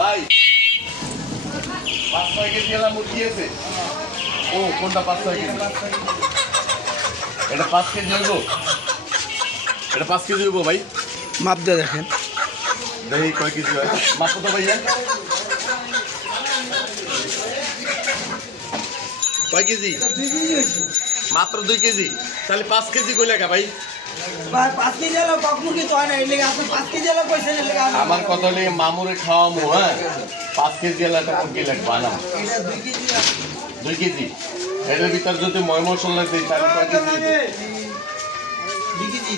ভাই পাঁচ ছয় কেজি এলা মুরগি আছে ও কোনটা পাঁচ ছয় কেজি? এটা পাঁচ কেজি হইব? এটা পাঁচ কেজি হইব ভাই? মাপ দিয়ে দেখেন। দেখি কয় কেজি হয়। মাপ কত ভাইয়া? কয় কেজি? মাত্র দুই কেজি। তাহলে পাঁচ কেজি কই লাগা ভাই? তো না আমার কত মামুরে খাওয়ামু হ্যাঁ? পাঁচ কেজি এলাকা মুরগি লাগবে এটা দুই কেজি এটার ভিতর যদি ময় মশলা দিই তাহলে কয় কেজি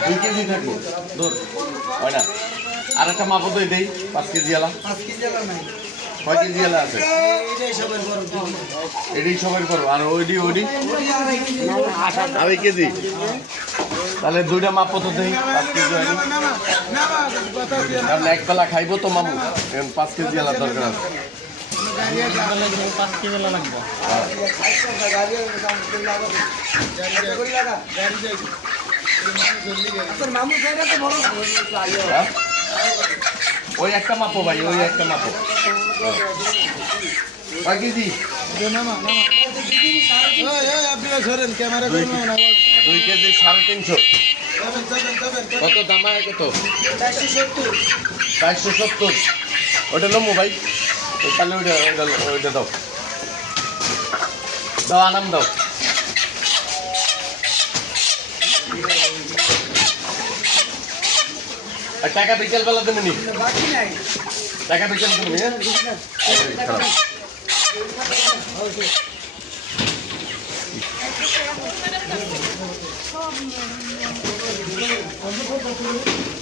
দুই কেজি থাকবে। ধর হয় না? আর একটা মাপো দই দেই পাঁচ কেজি এলা পাঁচ কেজি এলো নাই। কয় কেজি এলা আছে। এটাই সবের করব আর ওইডি ওইডি? ওই আড়াই কেজি। তাহলে দুইটা মাপ তো দেই? পাঁচ কেজি হয়নি কারণ এক বেলা খাইবো তো মামু। পাঁচ কেজি এলা দরকার আছে। হ্যাঁ। ওই একটা মাপো ভাই ওই একটা মাপো দুই কেজি সাড়ে তিনশো। কত দামা কত? চারশো সত্তর। ওটা নেব ভাই। তাহলে ওইটা ওইটা দাও। দাও, আনাম দাও। টাকা বিকেল বেলা দেবো নি? বাকি নাই টাকা হ্যাঁ?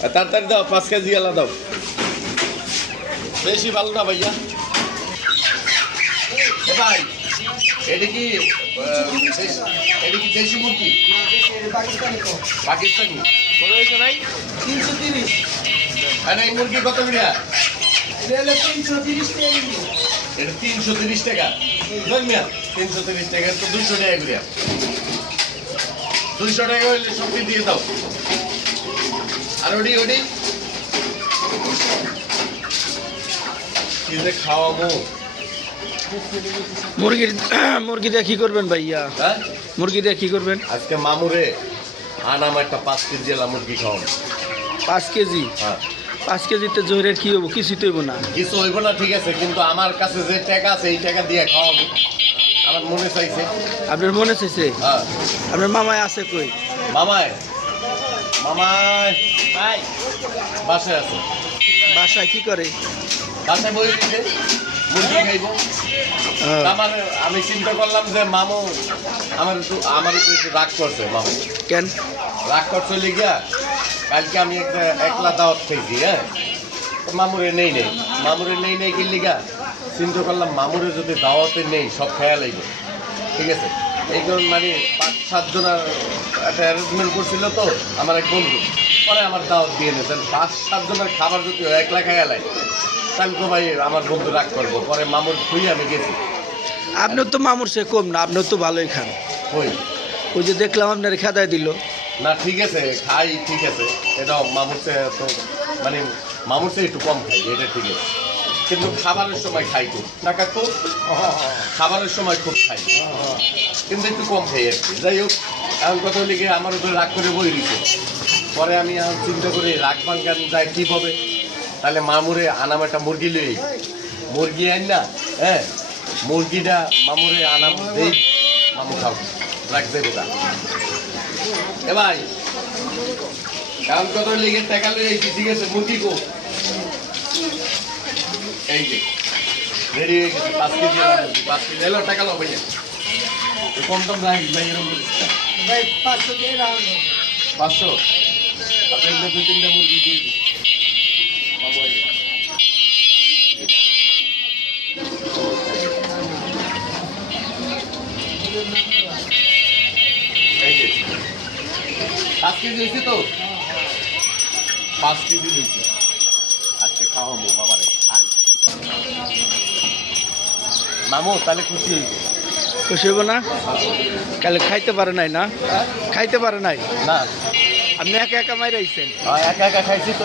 তাড়াতাড়ি দাও পাঁচ কেজি আলা দাও। বেশি ভালো না ভাইয়া। ভাই এটা কি এটা কি দেশি মুরগি? পাকিস্তানি। কত হয়েছে ভাই তিনশো তিরিশ আর এই মুরগি কত বিড়া এটা তিনশো তিরিশ টাকা এটা তিনশো তিরিশ টাকা। তিনশো তিরিশ টাকা তো দুশো টাকা দুইশো টাকা হইলে দিয়ে দাও। আর ওডি ওডি। যে খাওয়াবো? মুরগির মুরগি দিয়ে কি করবেন ভাইয়া? হ্যাঁ? মুরগি দিয়ে কি করবেন? আজকে মামুরে আনাম একটা পাঁচ কেজি এলা মুরগি খাওয়াবো। পাঁচ কেজি? হ্যাঁ। পাঁচ কেজিতে জহিরের কি হব কিছু তৈব না। কিছু হইব না ঠিক আছে কিন্তু আমার কাছে যে টাকা আছে এই টাকা দিয়ে খাওয়াবো। আমার মনে চাইছে। আপনার মনে চাইছে? হ্যাঁ। আপনার মামায় আছে কই? মামায় মামায় বাসায় আছে। বাসায় কি করে? বাসায় বই দিতে মুরগি খাইব। আমার আমি চিন্তা করলাম যে মামু আমার একটু আমার একটু একটু রাগ করছে মামু। কেন? রাগ করছে লিগিয়া কালকে আমি একটা একলা দাওয়াত খেয়েছি হ্যাঁ? মামুরে নেই নেই। মামুরে নেই নেই কি লিগা চিন্তা করলাম মামুরে যদি দাওয়াতে নেই সব খেয়াল লাগবে ঠিক আছে? এই কারণ মানে পাঁচ সাতজনের একটা অ্যারেঞ্জমেন্ট করছিল তো আমার এক বন্ধু। পরে আমার দাওয়াত দিয়ে নিয়েছেন পাঁচ সাতজনের খাবার যদি একলা খেয়াল লাগে তাহলে তো ভাই আমার বন্ধু রাগ করব। পরে মামুর খুঁজে আমি গেছি। আপনার তো মামুর সে কম না আপনার তো ভালোই খান। ওই ওই যে দেখলাম আপনার খেদায় দিল। না ঠিক আছে খাই ঠিক আছে। এটা মামুর চেয়ে তো মানে মামুর চেয়ে একটু কম খাই এটা ঠিক আছে। কিন্তু খাবারের সময় খাই খুব। টাকা খুব খাবারের সময় খুব খাই। কিন্তু একটু কম খাই আর কি। যাই হোক এখন কথা লিখে আমার উপরে রাগ করে বই দিচ্ছে পরে আমি এখন চিন্তা করি রাগ ভাঙ্গান যায় কী হবে তাহলে মামুরে আনাম একটা মুরগি লই মুরগি আন না হ্যাঁ মুরগিটা মামুরে আনাম দেই মামু খাও। রাখ দেবে এ ভাই কারণ কত লিগে টাকা লই আইছি ঠিক আছে? মুরগি কো। এই যে রেডি হয়ে গেছে পাঁচ কেজি পাঁচ কেজি। এলো টাকা লো ভাইয়া। কম ভাই এরকম ভাই পাঁচশো দিয়ে রাউন্ড পাঁচশো? আপনি দুই তিনটা মুরগি দিয়ে দিন বাবু পাঁচ কেজি হয়েছে তো? পাঁচ কেজি হয়েছে। আজকে খাওয়াবো বাবারে। আয়। মামু তাহলে খুশি হয়েছে খুশি হইব না? কালে খাইতে পারে নাই না? খাইতে পারে নাই? না। আপনি একা একা মাইরাইছেন আহ, একা একা খাইছি তো।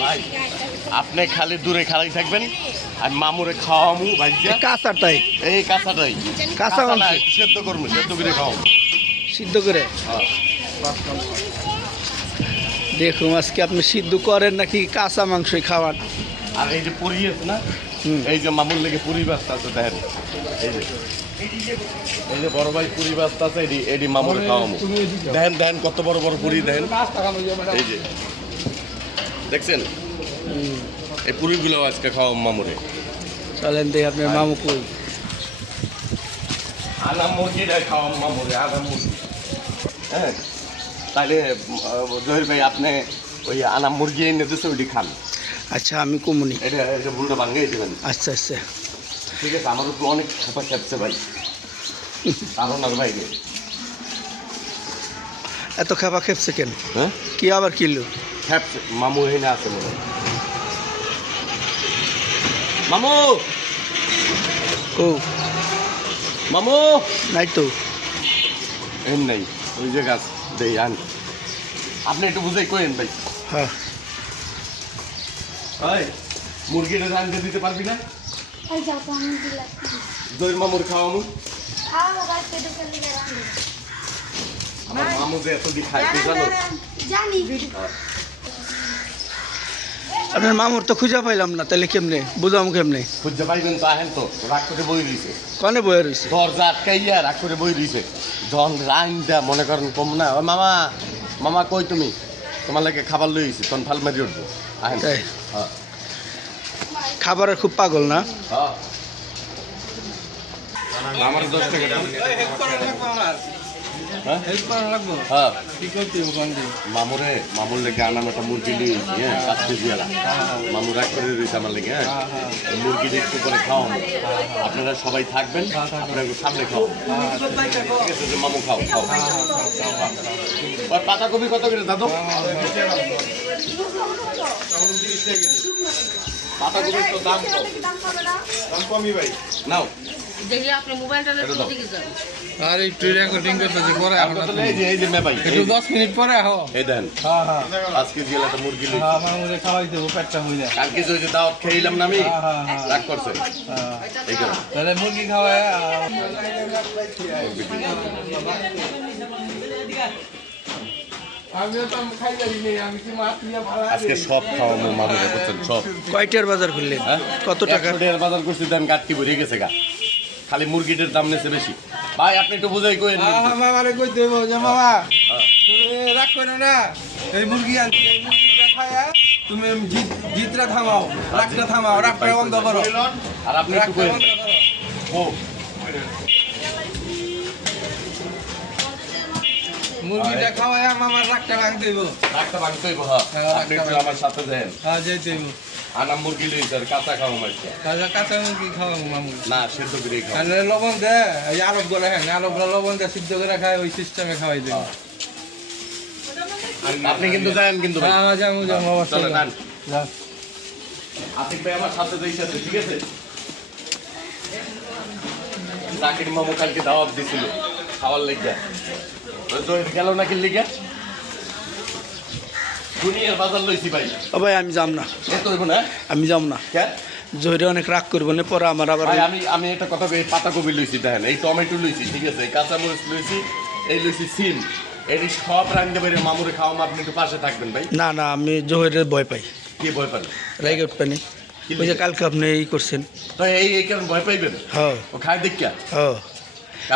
ভাই আপনি খালি দূরে খালি থাকবেন আর মামুরে খাওয়ামু ভাইজা কাঁচার তাই। এই কাঁচাটাই। কাঁচা মাংস। না, সেদ্ধ করব সেদ্ধ করে খাও সিদ্ধ করে? হ্যাঁ। দেখুন আজকে আপনি সিদ্ধ করেন নাকি কাঁচা মাংসই খাওয়ান? আর এই যে পুরি আছে না হুম। এই যে মামুর লেগে পুরি ব্যস্ত আছে দেখেন। এই যে এই যে বড় ভাই পুরি ব্যস্ত আছে এডি এডি মামুরে খাওয়ামু। দেখেন দেখেন কত বড় বড় পুরি দেখেন। এই যে দেখছেন? এই পুরিগুলো আজকে খাওয়াম মামুরে। চলেন দেখি আপনার মামু কই? আনাম মুরগিটা খাওয়াম মামুরে আনাম মুরগি হ্যাঁ? তাহলে জহির ভাই আপনি ওই আনাম মুরগি এনে দিচ্ছে ওইটি খান। আচ্ছা আমি কমুনি। এটা এটা ভুলটা ভাঙ্গাই দেবেন। আচ্ছা আচ্ছা। ঠিক আছে আমার উপর অনেক খাপা খেপছে ভাই। কারণ আর ভাই এত খাবা খেপছে কেন? হ্যাঁ? কি আবার কিলো? খেপছে মামু এখানে আছে মনে মামু ও মামু নাই তো এম নাই ওই যে গাছ দেই আন। আপনি একটু বুঝাই করেন ভাই হ্যাঁ। মুরগিটা আনতে দিতে পারবি না. দই মামুর খাওয়ামু। do que আমার মামু যে এত দি খায় জানো জানি? আপনার মামুর তো খুঁজে পাইলাম না তাহলে কেমনে? বুঝাম কেমনে? খুঁজতে পাইবেন তো আহেন তো। রাগ করে বই দিয়েছে কনে বয়ে রয়েছে দরজা আটকাইয়া রাগ করে বই দিয়েছে যখন রাইন দেয়া মনে করেন কম না। ও মামা মামা কই তুমি? তোমার লাগে খাবার লইছি তখন ফাল মারি উঠবো। আহেন? হ্যাঁ। খাবারের খুব পাগল না? হ্যাঁ। আমার দশ টাকা দাম। মামুরে মামুর লেগে আনাম একটা মুরগি নিয়ে হ্যাঁ? পাঁচ কেজি আলা মামু রাগ করে দিয়েছে আমার লেগে হ্যাঁ? ওই মুরগিটা একটু করে খাও আপনারা সবাই থাকবেন আপনারা একটু সামনে খাও ঠিক আছে। মামু খাও খাও। ওই পাতাকপি কত করে দাদু? পাতাকপির তো দাম কম। দাম কমই ভাই নাও। দেখি আপনি মোবাইলটা। দিকে যান। আর একটু রেকর্ডিং করতেছি পরে কত এই যে এই যে মে ভাই একটু দশ মিনিট পরে আহো। এই দেন। হ্যাঁ হ্যাঁ। পাঁচ কেজি একটা মুরগি লইছি। হ্যাঁ আমার মধ্যে খাওয়াই দেবো পেটটা হয়ে যায় কালকে যে দাওয়াত খেয়েলাম না আমি হ্যাঁ, হ্যাঁ, হ্যাঁ। রাগ করছে। হ্যাঁ। এই তাহলে মুরগি খাওয়ায় তো আজকে সব করছেন সব। কয়টার বাজার করলেন হ্যাঁ? কত টাকা বাজার করছি দেন গাটকি ভরে গেছে গা। খালি মুরগিটার দাম নেছে বেশি। ভাই আপনি একটু বুঝাই কই মামারে কই দেবো যে মামা তুমি রাগ করো না এই মুরগি আনছি এই মুরগিটা খায়া তুমি জিত জিতরা থামাও রাগটা থামাও রাগটা বন্ধ করো। আর আপনি একটু কই ও মুরগিটা খাওয়ায় মামার রাগটা ভাঙ দেব রাখতে ভাঙতে হইব হ্যাঁ। হ্যাঁ, আপনি একটু আমার সাথে দেন। হ্যাঁ যাই দেব আনাম মুরগি লইছে আর কাঁচা খাওয়া মারছে কাঁচা কাঁচা মুরগি খাওয়াবো মামু। না সেদ্ধ করে খাও। আর লবণ দে এই আরব করে হ্যাঁ আরব লবণ দে সিদ্ধ করে খায় ওই সিস্টেমে খাওয়াই দেব। আপনি কিন্তু যান কিন্তু ভাই। হ্যাঁ হ্যাঁ যাব যাব অবশ্যই চলে যান। আতিক ভাই আমার সাথে যাইছে ঠিক আছে? চাকরির মামু কালকে দাওয়াত দিছিল খাওয়ার লেগে গেল নাকি লিগে? দুনিয়ার বাজার লইছি ভাই। ও ভাই আমি যাম না। হইব না? আমি যাম না। কে? জহিরে অনেক রাগ করব না পরে আমার আবার আমি আমি একটা কথা পাতাকপি লইছি দেখেন এই টমেটো লইছি ঠিক আছে এই কাঁচামরিচ লইছি এই লইছি সিম এই সব রাখতে পারে মামুরে খাওয়া আপনি একটু পাশে থাকবেন ভাই। না না আমি জহিরের ভয় পাই। কি ভয় পান? রেগে উঠবেনি ওই যে কালকে আপনি এই করছেন। এই এই কারণ ভয় পাইবেন? হ্যাঁ। ও খায় দেখিয়া? হ্যাঁ।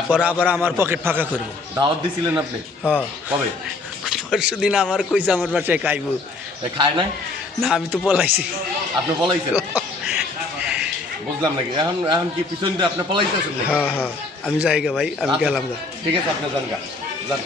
পরে আবার আমার পকেট ফাঁকা করব। দাওয়াত দিছিলেন আপনি? হ্যাঁ। কবে? পরশু দিন আমার কইছে আমার বাসায় খাইবো। খায় না না আমি তো পলাইছি। আপনি পলাইছেন? বুঝলাম নাকি। এখন এখন কি পিছন দিয়ে আপনি পলাইতেছেন হ্যাঁ হ্যাঁ। আমি যাই গা ভাই আমি গেলাম গা। ঠিক আছে আপনি যান গা। যান।